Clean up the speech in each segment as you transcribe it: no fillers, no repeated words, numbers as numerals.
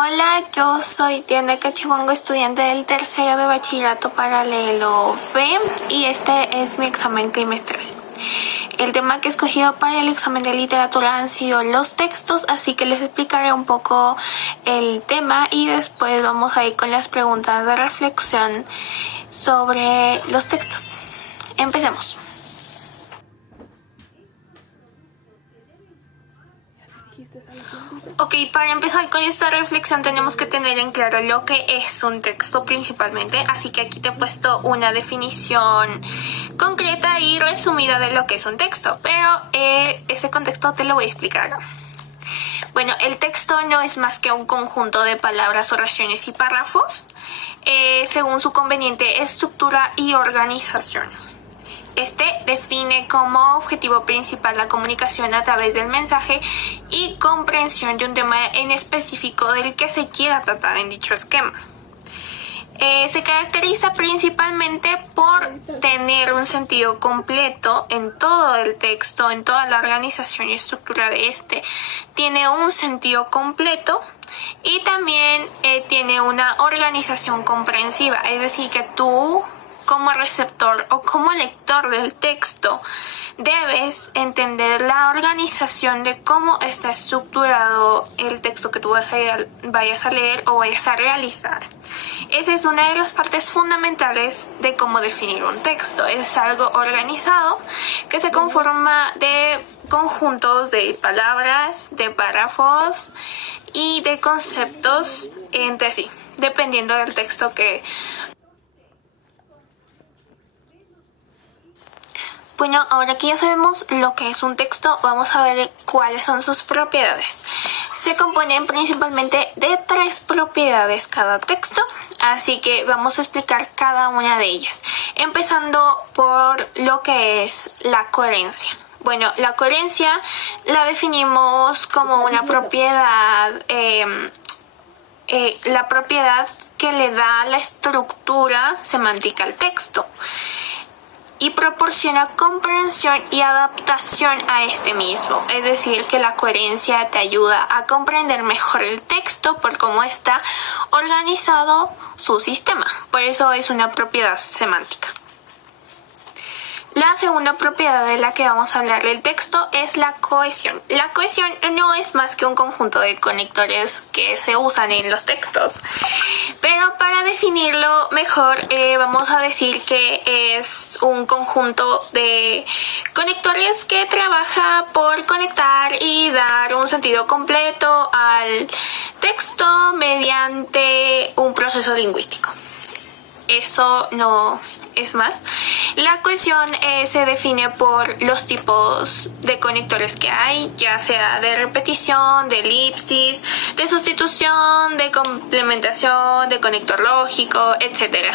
Hola, yo soy Diana Cachihuango, estudiante del tercero de bachillerato paralelo B y este es mi examen trimestral. El tema que he escogido para el examen de literatura han sido los textos, así que les explicaré un poco el tema y después vamos a ir con las preguntas de reflexión sobre los textos. Empecemos. Ok, para empezar con esta reflexión tenemos que tener en claro lo que es un texto principalmente, así que aquí te he puesto una definición concreta y resumida de lo que es un texto, pero ese contexto te lo voy a explicar. Bueno, el texto no es más que un conjunto de palabras, oraciones y párrafos, según su conveniente estructura y organización. Este define como objetivo principal la comunicación a través del mensaje y comprensión de un tema en específico del que se quiera tratar en dicho esquema. Se caracteriza principalmente por tener un sentido completo en todo el texto, en toda la organización y estructura de este. Tiene un sentido completo y también tiene una organización comprensiva, es decir, que tú como receptor o como lector del texto debes entender la organización de cómo está estructurado el texto que tú vayas a leer o vayas a realizar. Esa es una de las partes fundamentales de cómo definir un texto. Es algo organizado que se conforma de conjuntos de palabras, de párrafos y de conceptos entre sí, dependiendo del texto que... Bueno, ahora que ya sabemos lo que es un texto, vamos a ver cuáles son sus propiedades. Se componen principalmente de 3 propiedades cada texto, así que vamos a explicar cada una de ellas, empezando por lo que es la coherencia. Bueno, la coherencia la definimos como una propiedad, la propiedad que le da la estructura semántica al texto y proporciona comprensión y adaptación a este mismo. Es decir, que la coherencia te ayuda a comprender mejor el texto por cómo está organizado su sistema. Por eso es una propiedad semántica. La segunda propiedad de la que vamos a hablar del texto es la cohesión. La cohesión no es más que un conjunto de conectores que se usan en los textos. Pero para definirlo mejor, vamos a decir que es un conjunto de conectores que trabaja por conectar y dar un sentido completo al texto mediante un proceso lingüístico. Eso no es más. La cohesión se define por los tipos de conectores que hay, ya sea de repetición, de elipsis, de sustitución, de complementación, de conector lógico, etc.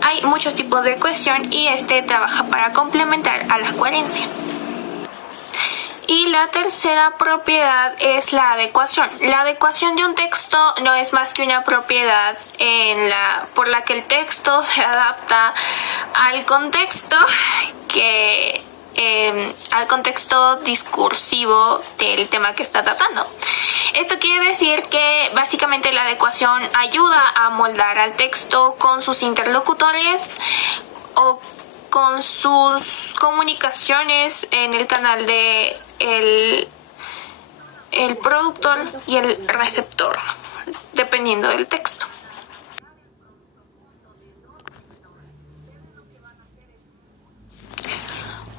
Hay muchos tipos de cohesión y este trabaja para complementar a la coherencia. Y la tercera propiedad es la adecuación. La adecuación de un texto no es más que una propiedad por la que el texto se adapta al contexto al contexto discursivo del tema que está tratando. Esto quiere decir que básicamente la adecuación ayuda a moldar al texto con sus interlocutores o con sus comunicaciones en el canal de el productor y el receptor, dependiendo del texto.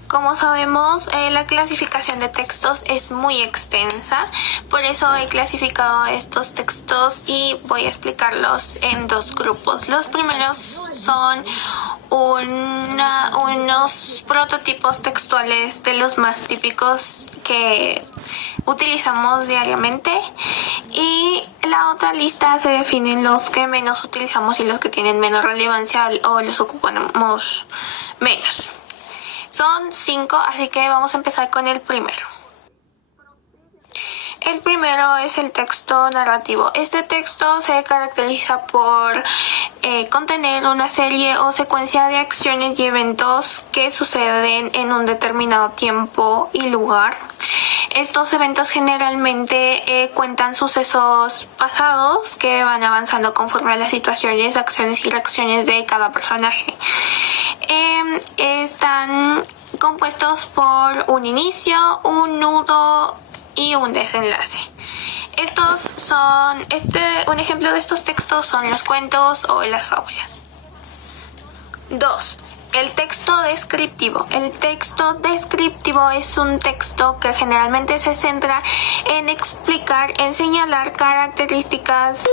Como sabemos, la clasificación de textos es muy extensa, por eso he clasificado estos textos y voy a explicarlos en 2 grupos. Los primeros son unos prototipos textuales de los más típicos que utilizamos diariamente, y la otra lista se definen los que menos utilizamos y los que tienen menos relevancia o los ocupamos menos. Son 5, así que vamos a empezar con el primero. El primero es el texto narrativo. Este texto se caracteriza por contener una serie o secuencia de acciones y eventos que suceden en un determinado tiempo y lugar. Estos eventos generalmente cuentan sucesos pasados que van avanzando conforme a las situaciones, acciones y reacciones de cada personaje. Están compuestos por un inicio, un nudo y un desenlace. Un ejemplo de estos textos son los cuentos o las fábulas. 2. El texto descriptivo. El texto descriptivo es un texto que generalmente se centra en señalar características de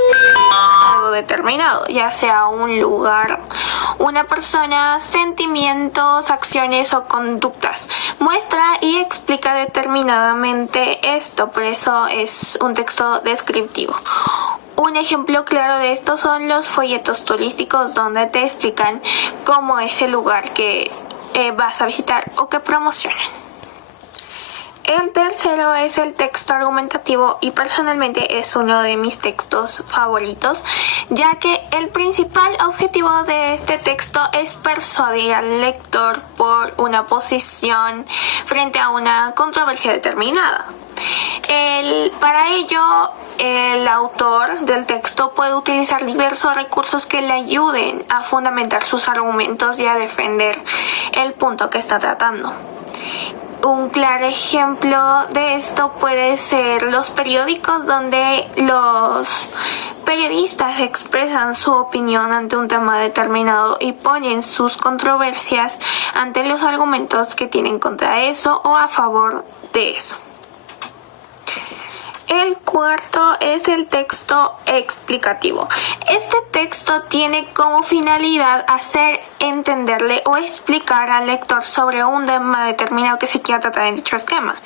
algo determinado, ya sea un lugar, una persona, sentimientos, acciones o conductas. Muestra y explica determinadamente esto, por eso es un texto descriptivo. Un ejemplo claro de esto son los folletos turísticos, donde te explican cómo es el lugar que vas a visitar o que promocionan. El tercero es el texto argumentativo, y personalmente es uno de mis textos favoritos, ya que el principal objetivo de este texto es persuadir al lector por una posición frente a una controversia determinada. Para ello, el autor del texto puede utilizar diversos recursos que le ayuden a fundamentar sus argumentos y a defender el punto que está tratando. Un claro ejemplo de esto puede ser los periódicos, donde los periodistas expresan su opinión ante un tema determinado y ponen sus controversias ante los argumentos que tienen contra eso o a favor de eso. El cuarto es el texto explicativo. Este texto tiene como finalidad hacer entenderle o explicar al lector sobre un tema determinado que se quiera tratar en dicho esquema,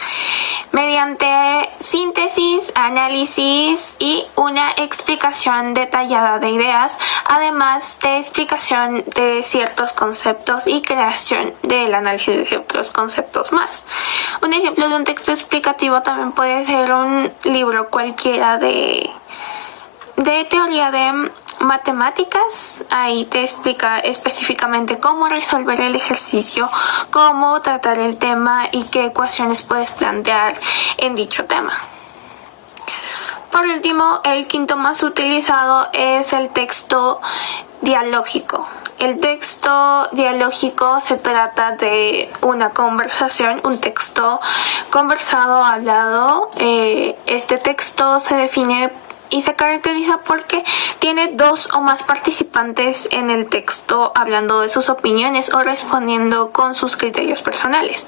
mediante síntesis, análisis y una explicación detallada de ideas, además de explicación de ciertos conceptos y creación del análisis de ciertos conceptos más. Un ejemplo de un texto explicativo también puede ser un libro cualquiera de teoría de matemáticas. Ahí te explica específicamente cómo resolver el ejercicio, cómo tratar el tema y qué ecuaciones puedes plantear en dicho tema. Por último, el quinto más utilizado es el texto dialógico. El texto dialógico se trata de una conversación, un texto conversado, hablado. Este texto se define y se caracteriza porque tiene dos o más participantes en el texto hablando de sus opiniones o respondiendo con sus criterios personales.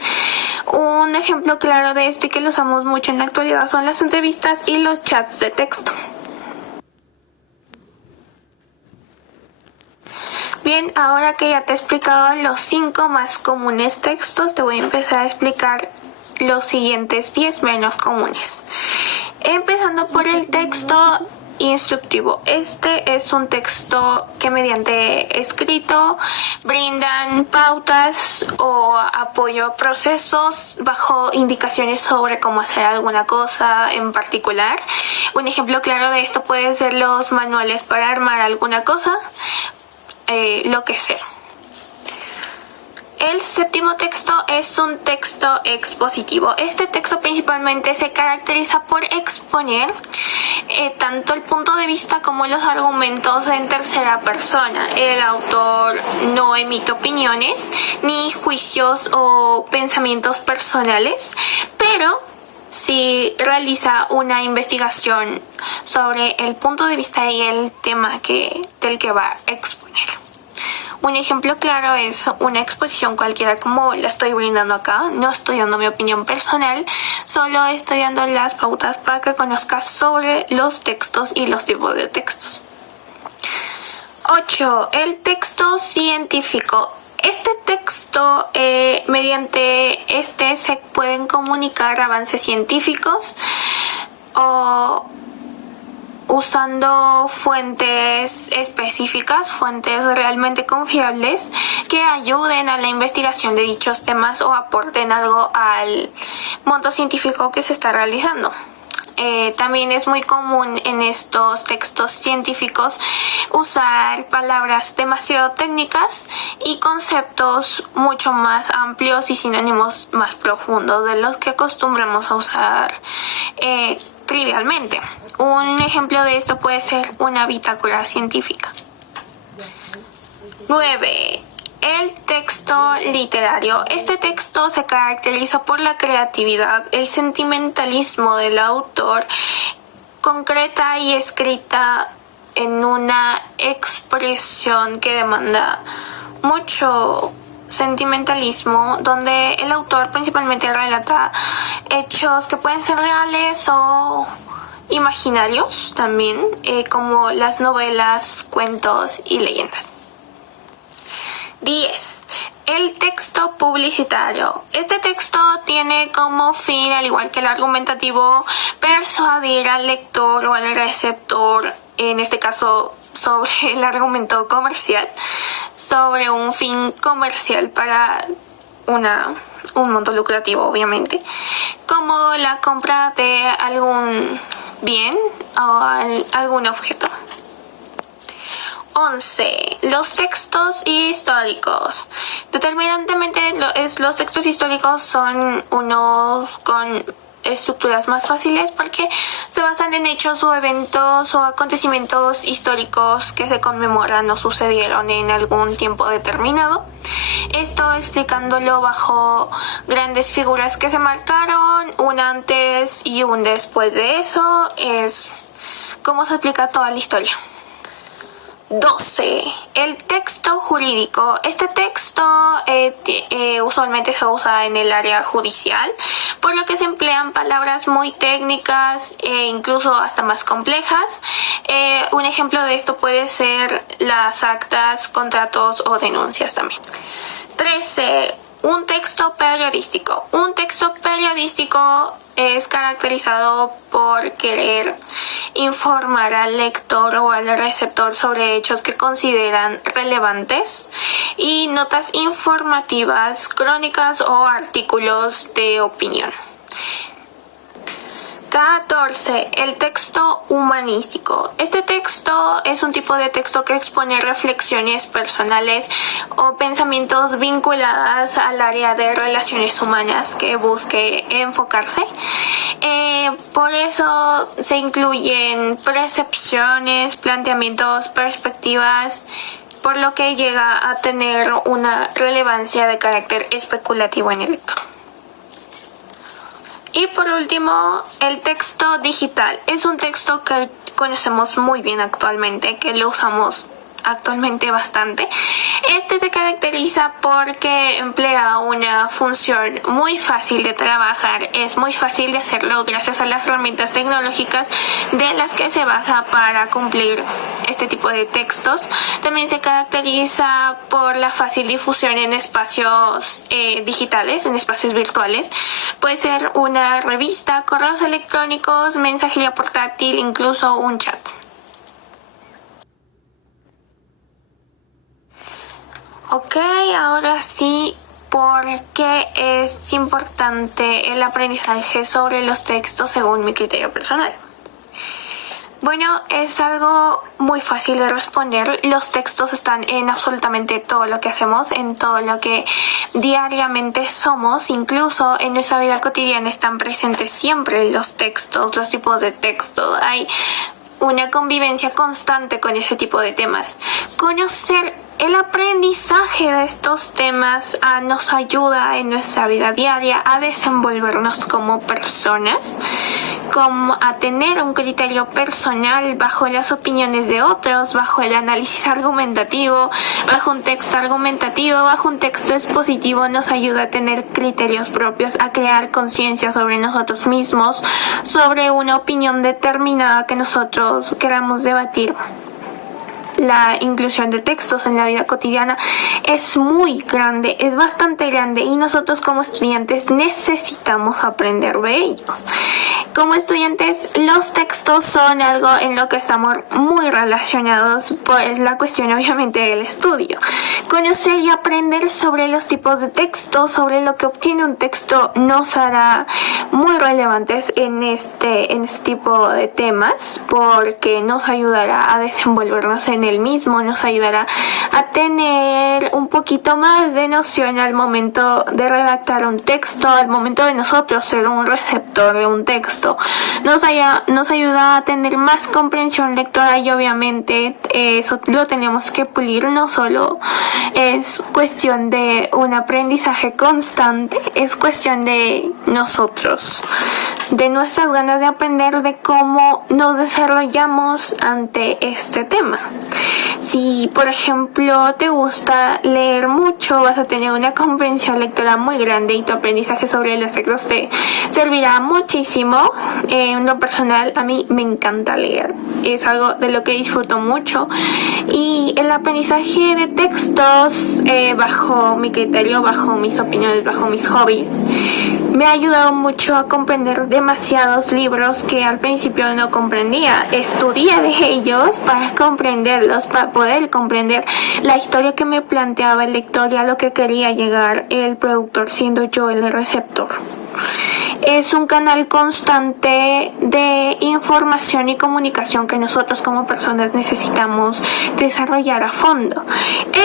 Un ejemplo claro de este que lo usamos mucho en la actualidad son las entrevistas y los chats de texto. Bien, ahora que ya te he explicado los 5 más comunes textos, te voy a empezar a explicar los siguientes 10 menos comunes. Empezando por el texto instructivo. Este es un texto que mediante escrito brindan pautas o apoyo a procesos bajo indicaciones sobre cómo hacer alguna cosa en particular. Un ejemplo claro de esto puede ser los manuales para armar alguna cosa, lo que sea. El séptimo texto es un texto expositivo. Este texto principalmente se caracteriza por exponer tanto el punto de vista como los argumentos en tercera persona. El autor no emite opiniones ni juicios o pensamientos personales, pero sí realiza una investigación sobre el punto de vista y el tema del que va a exponer. Un ejemplo claro es una exposición cualquiera como la estoy brindando acá. No estoy dando mi opinión personal, solo estoy dando las pautas para que conozcas sobre los textos y los tipos de textos. 8. El texto científico. Este texto, mediante este se pueden comunicar avances científicos o usando fuentes específicas, fuentes realmente confiables que ayuden a la investigación de dichos temas o aporten algo al monto científico que se está realizando. También es muy común en estos textos científicos usar palabras demasiado técnicas y conceptos mucho más amplios y sinónimos más profundos de los que acostumbramos a usar trivialmente. Un ejemplo de esto puede ser una bitácora científica. 9. El texto literario. Este texto se caracteriza por la creatividad, el sentimentalismo del autor, concreta y escrita en una expresión que demanda mucho sentimentalismo, donde el autor principalmente relata hechos que pueden ser reales o imaginarios también, como las novelas, cuentos y leyendas. 10. El texto publicitario. Este texto tiene como fin, al igual que el argumentativo, persuadir al lector o al receptor, en este caso sobre el argumento comercial, sobre un fin comercial para un monto lucrativo, obviamente, como la compra de algún bien o algún objeto. 11. Los textos históricos. Determinantemente, los textos históricos son unos con estructuras más fáciles porque se basan en hechos o eventos o acontecimientos históricos que se conmemoran o sucedieron en algún tiempo determinado. Esto explicándolo bajo grandes figuras que se marcaron, un antes y un después de eso. Es como se explica toda la historia. 12. El texto jurídico. Este texto usualmente se usa en el área judicial, por lo que se emplean palabras muy técnicas e incluso hasta más complejas. Un ejemplo de esto puede ser las actas, contratos o denuncias también. 13. Un texto periodístico. Un texto periodístico es caracterizado por querer informar al lector o al receptor sobre hechos que consideran relevantes y notas informativas, crónicas o artículos de opinión. 14. El texto humanístico. Este texto es un tipo de texto que expone reflexiones personales o pensamientos vinculadas al área de relaciones humanas que busque enfocarse. Por eso se incluyen percepciones, planteamientos, perspectivas, por lo que llega a tener una relevancia de carácter especulativo en el lector. Y por último, el texto digital. Es un texto que conocemos muy bien actualmente, que lo usamos actualmente bastante. Este se caracteriza porque emplea una función muy fácil de trabajar. Es muy fácil de hacerlo gracias a las herramientas tecnológicas de las que se basa para cumplir este tipo de textos. También se caracteriza por la fácil difusión en espacios digitales, en espacios virtuales. Puede ser una revista, correos electrónicos, mensajería portátil, incluso un chat. Ok, ahora sí, ¿por qué es importante el aprendizaje sobre los textos según mi criterio personal? Bueno, es algo muy fácil de responder. Los textos están en absolutamente todo lo que hacemos, en todo lo que diariamente somos, incluso en nuestra vida cotidiana están presentes siempre los textos, los tipos de texto. Hay una convivencia constante con ese tipo de temas. Conocer el aprendizaje de estos temas nos ayuda en nuestra vida diaria a desenvolvernos como personas, como a tener un criterio personal bajo las opiniones de otros, bajo el análisis argumentativo, bajo un texto argumentativo, bajo un texto expositivo. Nos ayuda a tener criterios propios, a crear conciencia sobre nosotros mismos, sobre una opinión determinada que nosotros queramos debatir. la inclusión de textos en la vida cotidiana es muy grande, es bastante grande, y nosotros como estudiantes necesitamos aprender de ellos. Como estudiantes, los textos son algo en lo que estamos muy relacionados, pues la cuestión obviamente del estudio. Conocer y aprender sobre los tipos de textos, sobre lo que obtiene un texto, nos hará muy relevantes en este tipo de temas, porque nos ayudará a desenvolvernos en el mismo, nos ayudará a tener un poquito más de noción al momento de redactar un texto, al momento de nosotros ser un receptor de un texto. Nos ayuda a tener más comprensión lectora, y obviamente eso lo tenemos que pulir. No solo es cuestión de un aprendizaje constante, es cuestión de nosotros, de nuestras ganas de aprender, de cómo nos desarrollamos ante este tema. Si, por ejemplo, te gusta leer mucho, vas a tener una comprensión lectora muy grande y tu aprendizaje sobre los textos te servirá muchísimo. En lo personal, a mí me encanta leer. Es algo de lo que disfruto mucho. Y el aprendizaje de textos, bajo mi criterio, bajo mis opiniones, bajo mis hobbies, me ha ayudado mucho a comprender demasiados libros que al principio no comprendía. Estudié de ellos para comprenderlos, para poder comprender la historia que me planteaba el lector y a lo que quería llegar el productor, siendo yo el receptor. Es un canal constante de información y comunicación que nosotros como personas necesitamos desarrollar a fondo.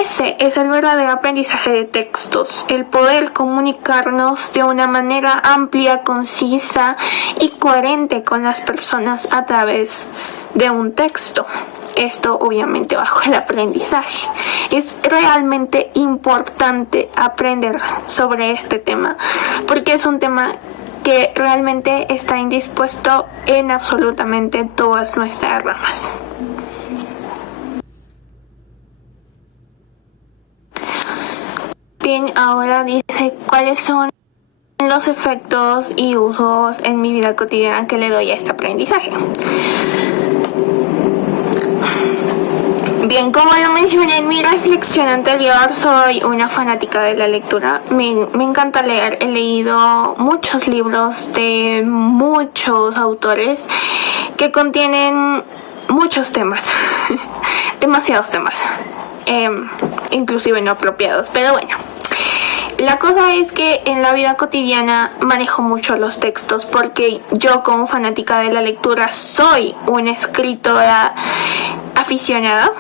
Ese es el verdadero aprendizaje de textos, el poder comunicarnos de una manera amplia, concisa y coherente con las personas a través de un texto. Esto obviamente bajo el aprendizaje. Es realmente importante aprender sobre este tema, porque es un tema que realmente está indispuesto en absolutamente todas nuestras ramas. Bien, ahora dice cuáles son los efectos y usos en mi vida cotidiana que le doy a este aprendizaje. Bien, como lo mencioné en mi reflexión anterior, soy una fanática de la lectura. Me encanta leer. He leído muchos libros de muchos autores que contienen muchos temas, demasiados temas, inclusive no apropiados, pero bueno. La cosa es que en la vida cotidiana manejo mucho los textos, porque yo, como fanática de la lectura, soy una escritora aficionada.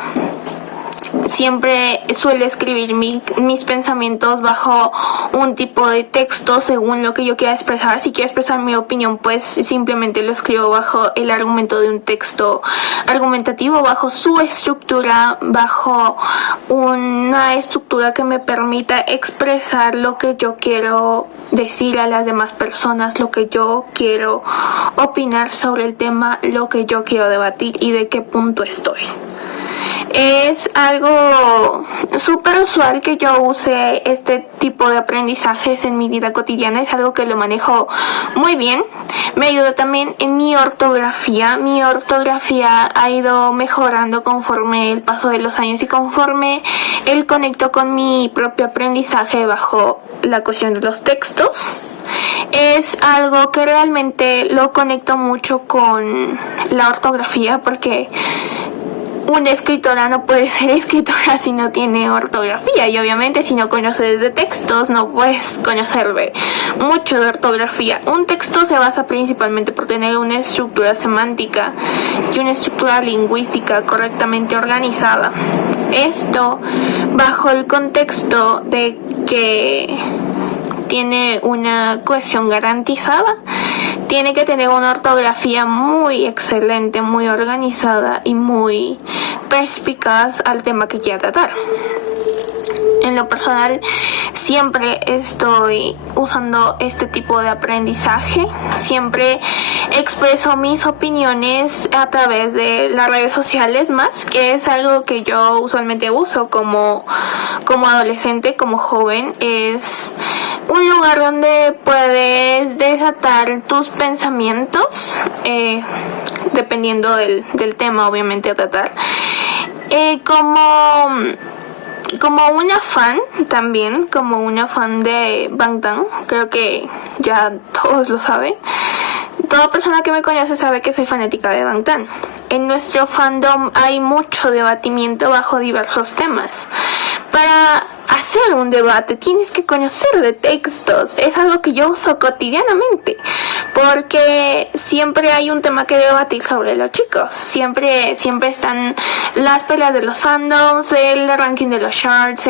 Siempre suelo escribir mis pensamientos bajo un tipo de texto según lo que yo quiera expresar. Si quiero expresar mi opinión, pues simplemente lo escribo bajo el argumento de un texto argumentativo, bajo su estructura, bajo una estructura que me permita expresar lo que yo quiero decir a las demás personas, lo que yo quiero opinar sobre el tema, lo que yo quiero debatir y de qué punto estoy. Es algo súper usual que yo use este tipo de aprendizajes en mi vida cotidiana. Es algo que lo manejo muy bien. Me ayuda también en mi ortografía. Mi ortografía ha ido mejorando conforme el paso de los años y conforme el conecto con mi propio aprendizaje bajo la cuestión de los textos. Es algo que realmente lo conecto mucho con la ortografía, porque una escritora no puede ser escritora si no tiene ortografía, y obviamente si no conoces de textos no puedes conocer de mucho de ortografía. Un texto se basa principalmente por tener una estructura semántica y una estructura lingüística correctamente organizada. Esto bajo el contexto de que tiene una cohesión garantizada, tiene que tener una ortografía muy excelente, muy organizada y muy perspicaz al tema que quiera tratar. En lo personal, siempre estoy usando este tipo de aprendizaje. Siempre expreso mis opiniones a través de las redes sociales, más que es algo que yo usualmente uso como adolescente, como joven. Es un lugar donde puedes desatar tus pensamientos, dependiendo del tema obviamente a tratar. Como una fan también, como una fan de Bangtan, creo que ya todos lo saben. Toda persona que me conoce sabe que soy fanática de Bangtan. En nuestro fandom hay mucho debatimiento bajo diversos temas. Para hacer un debate tienes que conocer de textos. Es algo que yo uso cotidianamente, porque siempre hay un tema que debatir sobre los chicos. Siempre están las peleas de los fandoms, el ranking de los charts,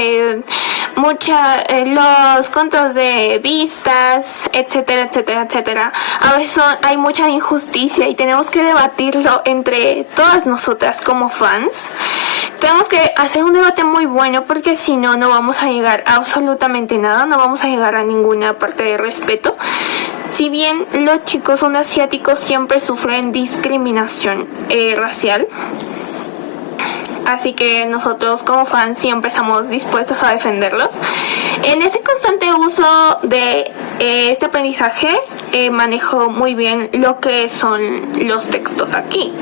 los contos de vistas, etcétera, etcétera, etcétera. A veces hay mucha injusticia y tenemos que debatirlo entre todas nosotras como fans. Tenemos que hacer un debate muy bueno, porque si no, no vamos a llegar a absolutamente nada, no vamos a llegar a ninguna parte de respeto. Si bien los chicos son asiáticos, siempre sufren discriminación racial. Así que nosotros como fans siempre estamos dispuestos a defenderlos. En ese constante uso de este aprendizaje, manejo muy bien lo que son los textos aquí,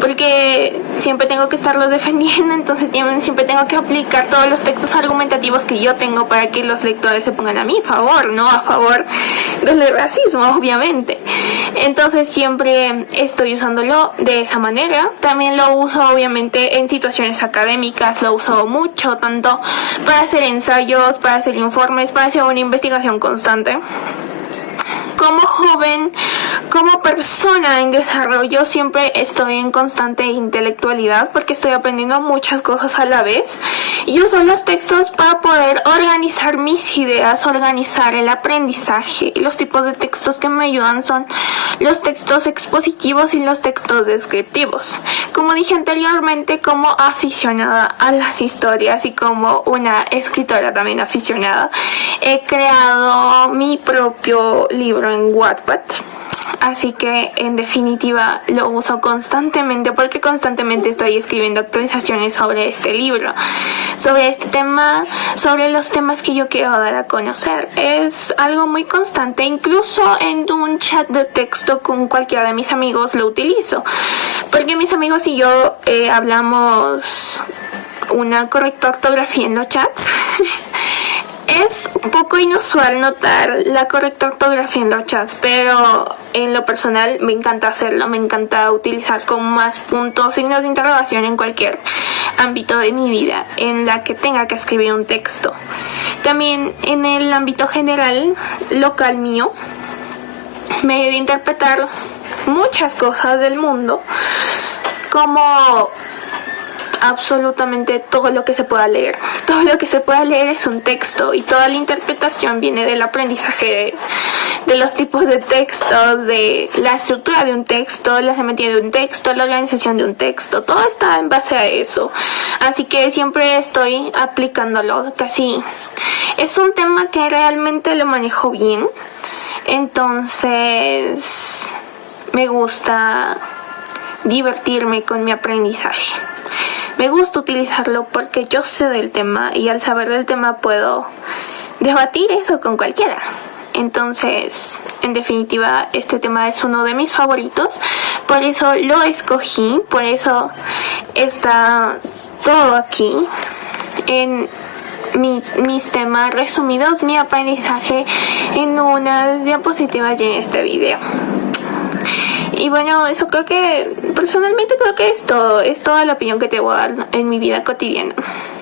porque siempre tengo que estarlos defendiendo, entonces siempre tengo que aplicar todos los textos argumentativos que yo tengo para que los lectores se pongan a mi favor, no a favor del racismo, obviamente. Entonces siempre estoy usándolo de esa manera. También lo uso obviamente en situaciones académicas, lo uso mucho, tanto para hacer ensayos, para hacer informes, para hacer una investigación constante. Como joven, como persona en desarrollo, siempre estoy en constante intelectualidad, porque estoy aprendiendo muchas cosas a la vez, y uso los textos para poder organizar mis ideas, organizar el aprendizaje. Y los tipos de textos que me ayudan son los textos expositivos y los textos descriptivos. Como dije anteriormente, como aficionada a las historias y como una escritora también aficionada, he creado mi propio libro en Wattpad. Así que en definitiva lo uso constantemente, porque constantemente estoy escribiendo actualizaciones sobre este libro, sobre este tema, sobre los temas que yo quiero dar a conocer. Es algo muy constante, incluso en un chat de texto con cualquiera de mis amigos lo utilizo, porque mis amigos y yo hablamos una correcta ortografía en los chats. Es un poco inusual notar la correcta ortografía en los chats, pero en lo personal me encanta hacerlo. Me encanta utilizar con más puntos, signos de interrogación en cualquier ámbito de mi vida en la que tenga que escribir un texto. También en el ámbito general, local mío, me he de interpretar muchas cosas del mundo, como absolutamente todo lo que se pueda leer. Todo lo que se pueda leer es un texto, y toda la interpretación viene del aprendizaje de los tipos de textos, de la estructura de un texto, la geometría de un texto, la organización de un texto. Todo está en base a eso. Así que siempre estoy aplicándolo. Casi es un tema que realmente lo manejo bien. Entonces me gusta divertirme con mi aprendizaje. Me gusta utilizarlo porque yo sé del tema, y al saber del tema puedo debatir eso con cualquiera. Entonces, en definitiva, este tema es uno de mis favoritos, por eso lo escogí, por eso está todo aquí en mis temas resumidos, mi aprendizaje en unas diapositivas y en este video. Y bueno, eso personalmente creo que es toda la opinión que te voy a dar en mi vida cotidiana.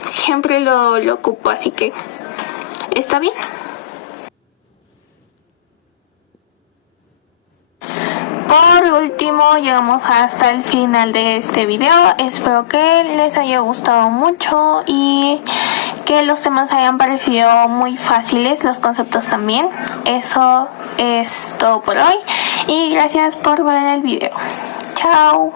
Siempre lo ocupo, así que está bien. Por último, llegamos hasta el final de este video. Espero que les haya gustado mucho y que los temas hayan parecido muy fáciles, los conceptos también. Eso es todo por hoy y gracias por ver el video. Chao.